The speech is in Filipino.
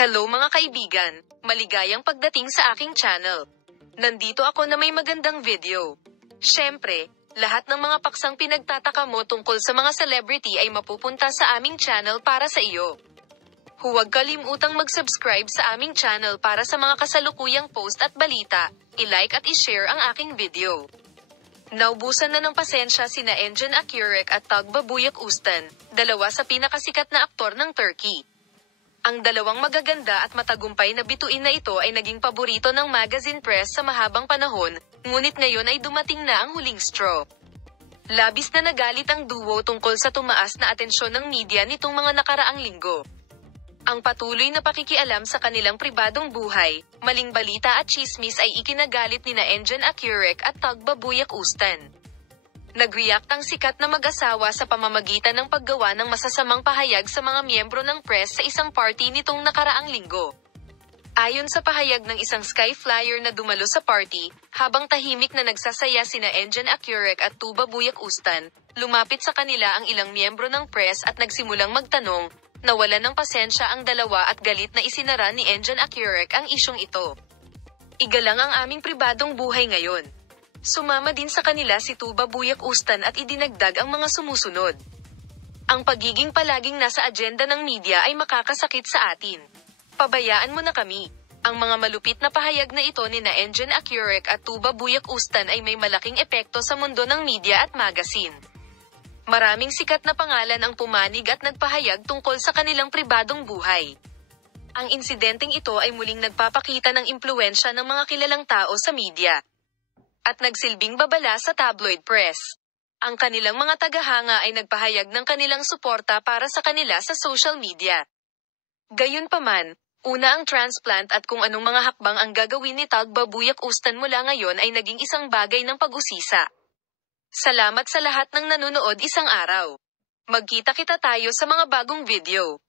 Hello mga kaibigan, maligayang pagdating sa aking channel. Nandito ako na may magandang video. Syempre, lahat ng mga paksang pinagtataka mo tungkol sa mga celebrity ay mapupunta sa aming channel para sa iyo. Huwag kalimutang mag-subscribe sa aming channel para sa mga kasalukuyang post at balita, i-like at i-share ang aking video. Naubusan na ng pasensya sina Engin Akyurek at Tagbabuyak Ustan, dalawa sa pinakasikat na aktor ng Turkey. Ang dalawang magaganda at matagumpay na bituin na ito ay naging paborito ng magazine press sa mahabang panahon, ngunit ngayon ay dumating na ang huling straw. Labis na nagalit ang duo tungkol sa tumaas na atensyon ng media nitong mga nakaraang linggo. Ang patuloy na pakikialam sa kanilang pribadong buhay, maling balita at chismis ay ikinagalit nina Engin Akyurek at Tagbabuyak Ustan. Nag-react ang sikat na mag-asawa sa pamamagitan ng paggawa ng masasamang pahayag sa mga miyembro ng press sa isang party nitong nakaraang linggo. Ayon sa pahayag ng isang Sky Flyer na dumalo sa party, habang tahimik na nagsasaya sina Engin Akyurek at Tagbabuyak Ustan, lumapit sa kanila ang ilang miyembro ng press at nagsimulang magtanong, nawalan ng pasensya ang dalawa at galit na isinara ni Engin Akyurek ang isyong ito. Igalang ang aming pribadong buhay ngayon. Sumama din sa kanila si Tagbabuyak Ustan at idinagdag ang mga sumusunod. Ang pagiging palaging nasa agenda ng media ay makakasakit sa atin. Pabayaan mo na kami. Ang mga malupit na pahayag na ito nina Engin Akyurek at Tagbabuyak Ustan ay may malaking epekto sa mundo ng media at magazine. Maraming sikat na pangalan ang pumanig at nagpahayag tungkol sa kanilang pribadong buhay. Ang insidenteng ito ay muling nagpapakita ng impluwensya ng mga kilalang tao sa media at nagsilbing babala sa tabloid press. Ang kanilang mga tagahanga ay nagpahayag ng kanilang suporta para sa kanila sa social media. Gayunpaman, una ang transplant at kung anong mga hakbang ang gagawin ni Tagbabuyak Ustan mula ngayon ay naging isang bagay ng pag-usisa. Salamat sa lahat ng nanonood isang araw. Magkita-kita tayo sa mga bagong video.